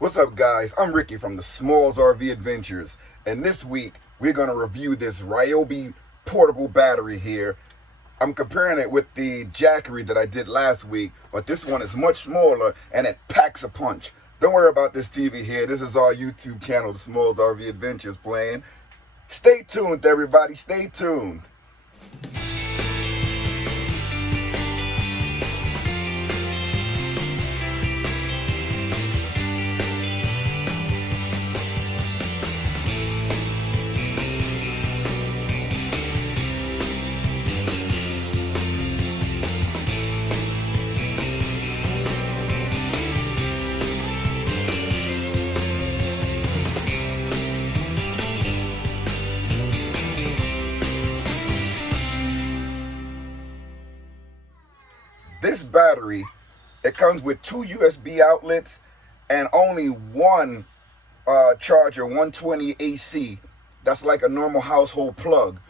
What's up, guys? I'm Ricky from the Smalls RV Adventures, and this week we're going to review this Ryobi portable battery here. I'm comparing it with the Jackery that I did last week, but this one is much smaller and it packs a punch. Don't worry about this TV here. This is our YouTube channel, the Smalls RV Adventures, playing. Stay tuned, everybody. Stay tuned. This battery, it comes with two USB outlets and only one charger, 120 AC. That's like a normal household plug.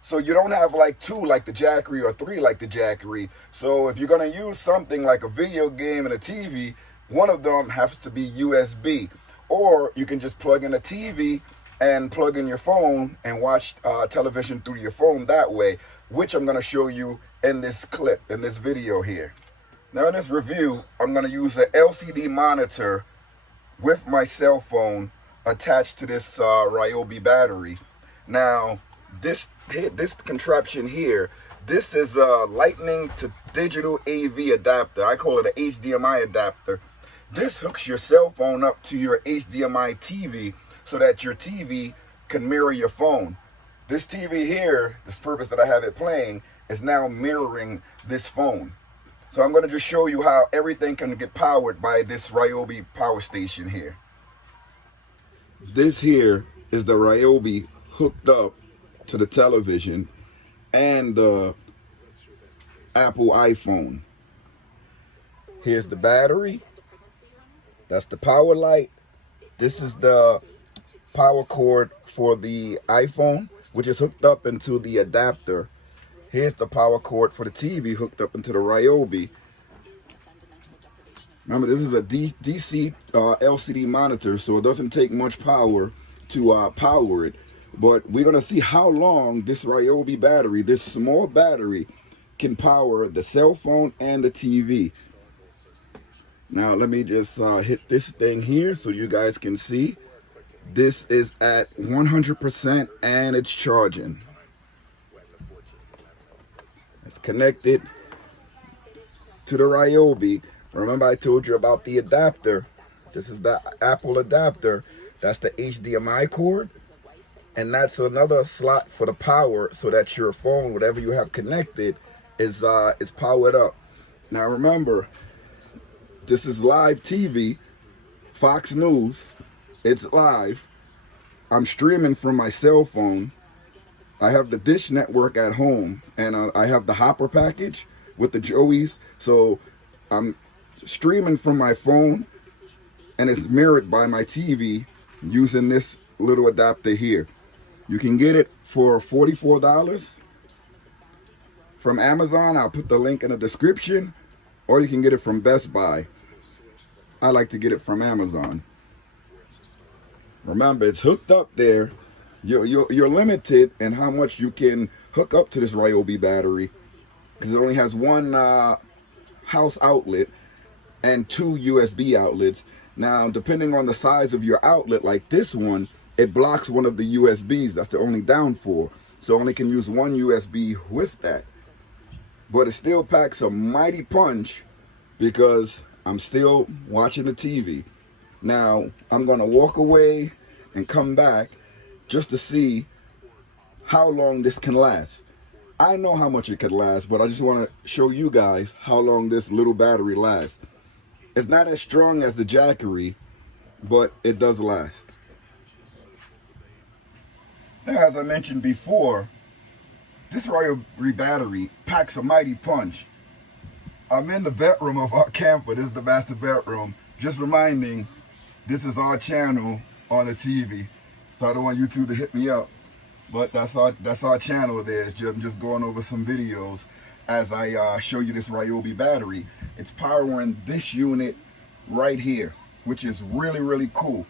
So you don't have like two like the Jackery or three like the Jackery. So if you're gonna use something like a video game and a TV, one of them has to be USB. Or you can just plug in a TV and plug in your phone and watch television through your phone that way, which I'm gonna show you in this clip, in this video here. Now in this review, I'm gonna use an LCD monitor with my cell phone attached to this Ryobi battery. Now, this contraption here, this is a lightning to digital AV adapter. I call it an HDMI adapter. This hooks your cell phone up to your HDMI TV so that your TV can mirror your phone. This TV here, this purpose that I have it playing, is now mirroring this phone. So I'm going to just show you how everything can get powered by this Ryobi power station here. This here is the Ryobi hooked up to the television and the Apple iPhone. Here's the battery. That's the power light. This is the power cord for the iPhone, which is hooked up into the adapter. Here's the power cord for the TV hooked up into the Ryobi. Remember, this is a DC LCD monitor, so it doesn't take much power to power it. But we're going to see how long this Ryobi battery, this small battery, can power the cell phone and the TV. Now, let me just hit this thing here so you guys can see. This is at 100% and it's charging. It's connected to the Ryobi. Remember I told you about the adapter. This is the Apple adapter. That's the HDMI cord. And that's another slot for the power so that your phone, whatever you have connected, is powered up. Now remember, this is live TV, Fox News. It's live. I'm streaming from my cell phone. I have the Dish Network at home, and I have the Hopper package with the Joeys. So I'm streaming from my phone, and it's mirrored by my TV using this little adapter here. You can get it for $44 from Amazon. I'll put the link in the description, or you can get it from Best Buy. I like to get it from Amazon. Remember, it's hooked up there. You're limited in how much you can hook up to this Ryobi battery because it only has one house outlet and two USB outlets. Now, depending on the size of your outlet, like this one, it blocks one of the USBs. That's the only downfall. So only can use one USB with that. But it still packs a mighty punch because I'm still watching the TV. Now, I'm going to walk away and come back just to see how long this can last. I know how much it could last, but I just want to show you guys how long this little battery lasts. It's not as strong as the Jackery, but it does last. Now, as I mentioned before, this Ryobi battery packs a mighty punch. I'm in the bedroom of our camper. This is the master bedroom. Just reminding, this is our channel on the TV. So I don't want YouTube to hit me up. But that's our channel there. I'm just going over some videos as I show you this Ryobi battery. It's powering this unit right here. which is really, really cool.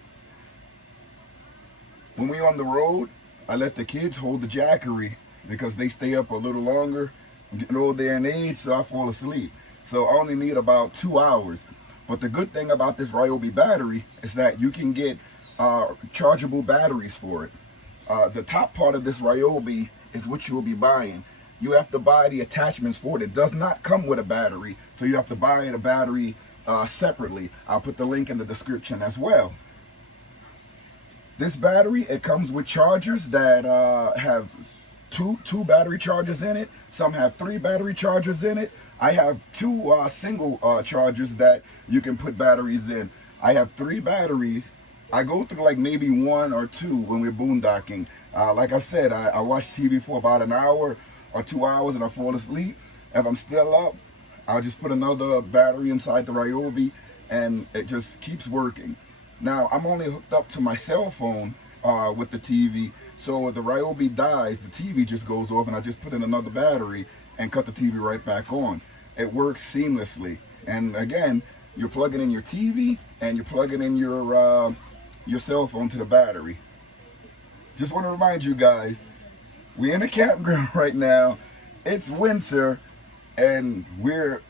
When we on the road, I let the kids hold the jackery because they stay up a little longer. I'm getting older in age, so I fall asleep. So I only need about 2 hours. But the good thing about this Ryobi battery is that you can get chargeable batteries for it. The top part of this Ryobi is what you will be buying. You have to buy the attachments for it. It does not come with a battery, so you have to buy the battery separately. I'll put the link in the description as well. This battery, it comes with chargers that have two battery chargers in it. Some have 3 battery chargers in it. I have 2 single chargers that you can put batteries in. I have 3 batteries. I go through like maybe 1 or 2 when we're boondocking. Like I said, I watch TV for about an hour or 2 hours and I fall asleep. If I'm still up, I'll just put another battery inside the Ryobi and it just keeps working. Now, I'm only hooked up to my cell phone with the TV, so if the Ryobi dies, the TV just goes off and I just put in another battery and cut the TV right back on. It works seamlessly. And again, you're plugging in your TV and you're plugging in your cell phone to the battery. Just want to remind you guys, we're in a campground right now. It's winter and we're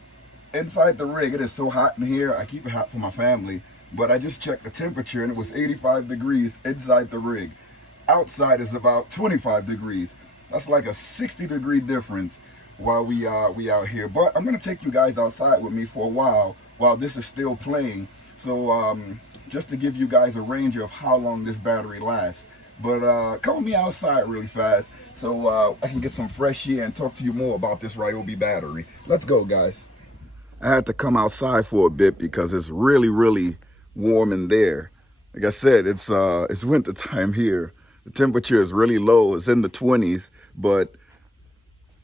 inside the rig. It is so hot in here. I keep it hot for my family. But I just checked the temperature and it was 85 degrees inside the rig. Outside is about 25 degrees. That's like a 60-degree difference while we out here. But I'm gonna take you guys outside with me for a while this is still playing. So just to give you guys a range of how long this battery lasts. But come with me outside really fast so I can get some fresh air and talk to you more about this Ryobi battery. Let's go, guys. I had to come outside for a bit because it's really, really warm in there. Like I said, it's winter time here. The temperature is really low. It's in the 20s, but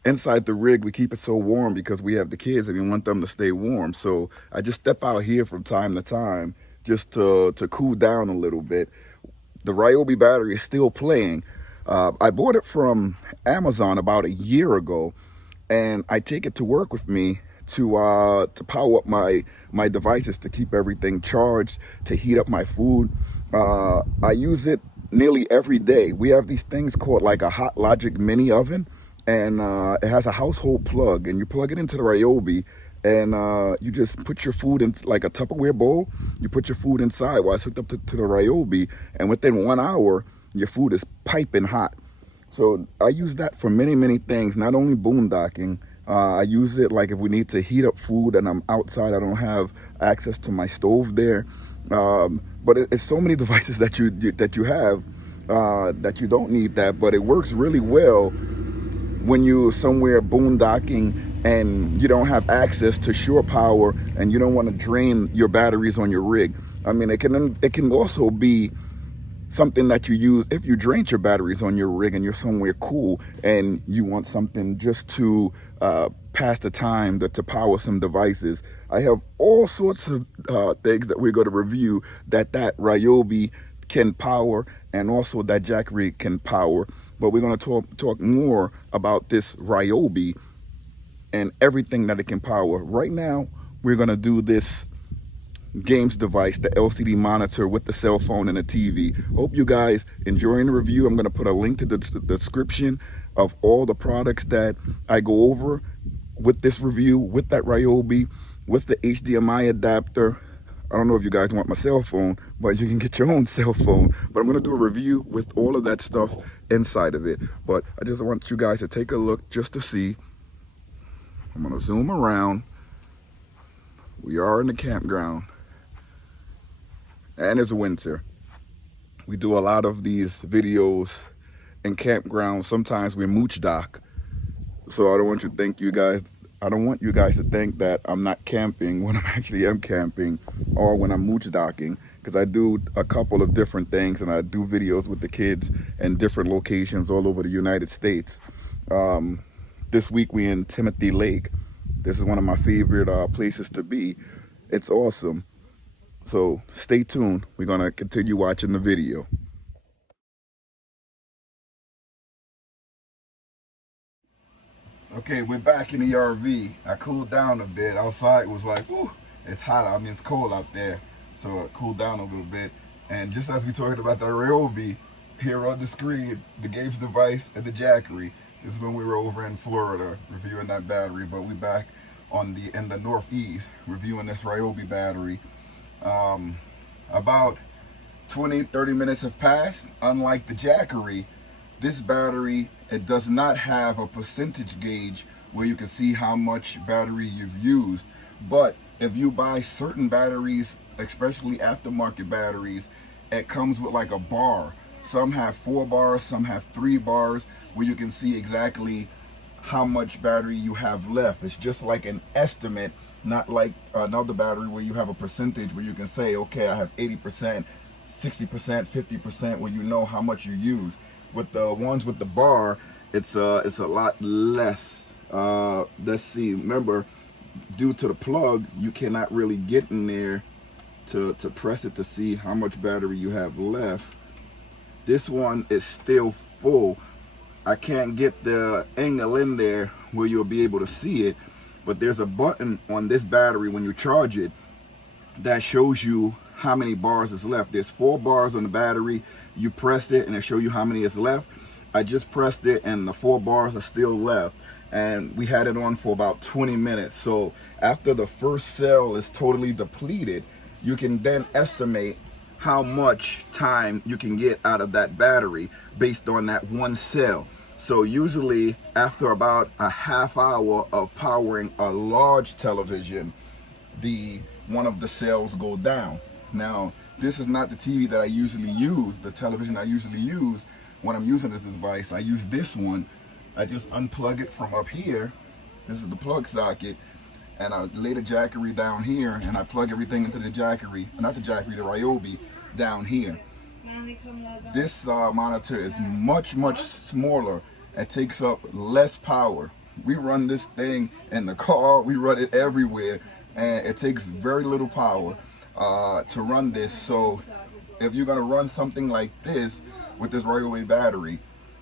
inside the rig we keep it so warm because we have the kids and we want them to stay warm. So I just step out here from time to time just to cool down a little bit. The Ryobi battery is still playing. I bought it from Amazon about a year ago, and I take it to work with me to power up my devices, to keep everything charged, to heat up my food. I use it nearly every day. We have these things called like a Hot Logic mini oven, and it has a household plug, and you plug it into the Ryobi, and you just put your food in like a Tupperware bowl. You put your food inside while it's hooked up to the Ryobi, and within 1 hour, your food is piping hot. So I use that for many, many things, not only boondocking. I use it like if we need to heat up food and I'm outside, I don't have access to my stove there. But it's so many devices that you have that you don't need that, but it works really well when you're somewhere boondocking and you don't have access to shore power and you don't want to drain your batteries on your rig. I mean, it can also be something that you use if you drain your batteries on your rig and you're somewhere cool and you want something just to pass the time, to power some devices. I have all sorts of things that we're going to review that Ryobi can power, and also that jackery can power. But we're going to talk more about this Ryobi and everything that it can power. Right now, we're going to do this games device, the LCD monitor with the cell phone and the TV. Hope you guys enjoying the review. I'm going to put a link to the description of all the products that I go over with this review, with that Ryobi, with the HDMI adapter. I don't know if you guys want my cell phone, but you can get your own cell phone. But I'm going to do a review with all of that stuff inside of it. But I just want you guys to take a look just to see. I'm going to zoom around. We are in the campground. And it's winter. We do a lot of these videos in campgrounds. Sometimes we mooch dock. So I don't want you guys to think that I'm not camping when I actually am camping, or when I'm mooch docking, because I do a couple of different things and I do videos with the kids in different locations all over the United States. This week we in Timothy Lake. This is one of my favorite places to be. It's awesome. So stay tuned. We're going to continue watching the video. Okay, we're back in the RV. I cooled down a bit. Outside was like, whew, it's hot. I mean, it's cold out there. so it cooled down a little bit. And just as we talked about the Ryobi, here on the screen, the gauge device and the jackery. This is when we were over in Florida reviewing that battery, but we back in the Northeast reviewing this Ryobi battery. About 20-30 minutes have passed. Unlike the jackery, this battery, it does not have a percentage gauge where you can see how much battery you've used. But if you buy certain batteries, especially aftermarket batteries, it comes with like a bar. Some have 4 bars, some have 3 bars, where you can see exactly how much battery you have left. It's just like an estimate, not like another battery where you have a percentage where you can say, okay, I have 80%, 60%, 50%, where you know how much you use. With the ones with the bar, it's a lot less. Let's see, remember, due to the plug, you cannot really get in there to press it to see how much battery you have left. This one is still full. I can't get the angle in there where you'll be able to see it, but there's a button on this battery when you charge it that shows you how many bars is left. There's 4 bars on the battery. You press it and it shows you how many is left. I just pressed it and the 4 bars are still left, and we had it on for about 20 minutes. So after the first cell is totally depleted, you can then estimate how much time you can get out of that battery based on that one cell. So usually after about a half hour of powering a large television, one of the cells go down. Now, this is not the TV that I usually use, the television I usually use when I'm using this device. I use this one. I just unplug it from up here. This is the plug socket. And I lay the jackery down here, and I plug everything into the jackery, not the jackery, the Ryobi, down here. This monitor is much smaller. It takes up less power. We run this thing in the car, we run it everywhere, and it takes very little power to run this. So if you're gonna run something like this with this Ryobi battery,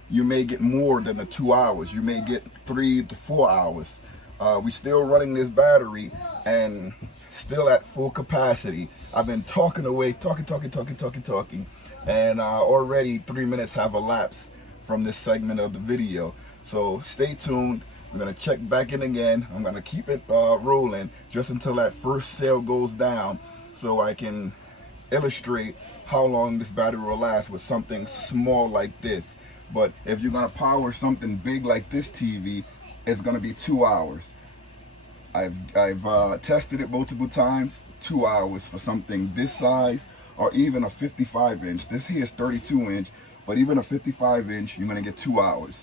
you may get more than the 2 hours. You may get 3 to 4 hours. We're still running this battery and still at full capacity. I've been talking away, talking, and already 3 minutes have elapsed from this segment of the video. So stay tuned. We're gonna check back in again. I'm gonna keep it rolling just until that first cell goes down, so I can illustrate how long this battery will last with something small like this. But if you're gonna power something big like this TV, it's gonna be 2 hours. I've tested it multiple times. 2 hours for something this size, or even a 55-inch. This here is 32-inch, but even a 55-inch, you're gonna get 2 hours.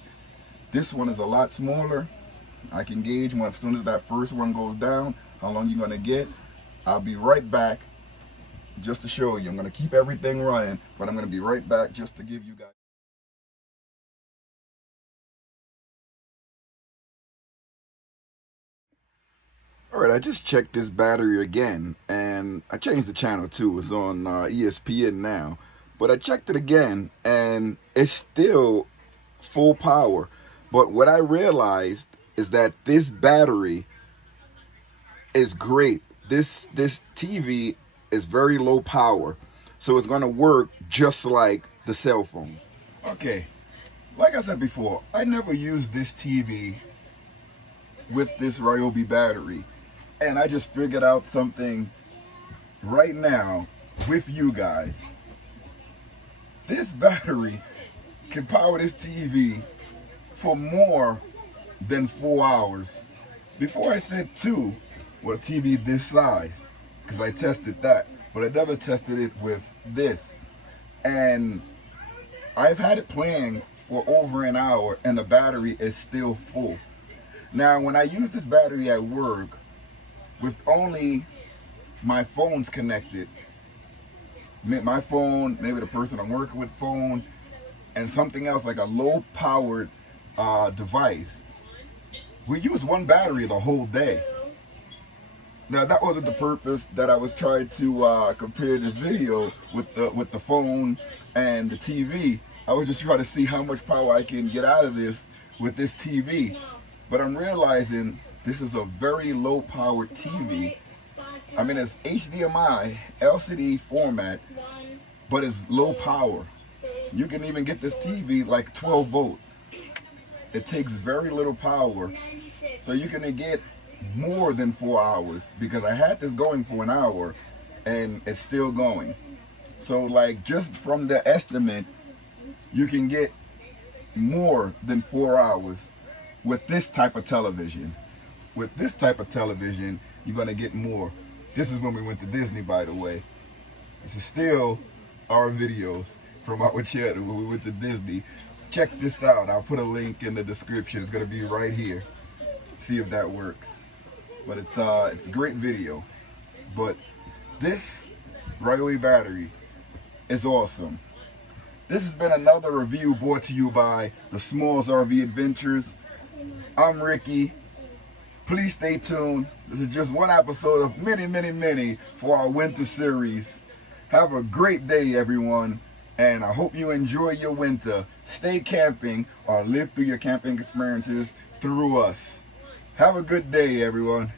This one is a lot smaller. I can gauge when, as soon as that first one goes down, how long you're gonna get. I'll be right back just to show you. I'm gonna keep everything running, but I'm gonna be right back just to give you guys. Alright, I just checked this battery again, and I changed the channel too. It's on ESPN now. But I checked it again, and it's still full power. But what I realized is that this battery is great. This TV is very low power, so it's going to work just like the cell phone. Okay, like I said before, I never used this TV with this Ryobi battery. And I just figured out something right now with you guys. This battery can power this TV for more than 4 hours. Before I said 2 with a TV this size, because I tested that, but I never tested it with this. And I've had it playing for over an hour and the battery is still full. Now, when I use this battery at work, with only my phones connected, my phone, maybe the person I'm working with phone, and something else like a low powered device, we use one battery the whole day. Now that wasn't the purpose that I was trying to compare this video with the phone and the TV. I was just trying to see how much power I can get out of this with this TV. But I'm realizing this is a very low powered TV, I mean, it's HDMI, LCD format, but it's low power. You can even get this TV like 12 volt. It takes very little power, so you can get more than 4 hours, because I had this going for an hour and it's still going. So like, just from the estimate, you can get more than 4 hours with this type of television. With this type of television, you're gonna get more. This is when we went to Disney, by the way. This is still our videos from our channel when we went to Disney. Check this out. I'll put a link in the description. It's gonna be right here. See if that works. But it's a great video. But this Ryobi battery is awesome. This has been another review brought to you by the Smalls RV Adventures. I'm Ricky. Please stay tuned. This is just one episode of many for our winter series. Have a great day, everyone, and I hope you enjoy your winter. Stay camping or live through your camping experiences through us. Have a good day, everyone.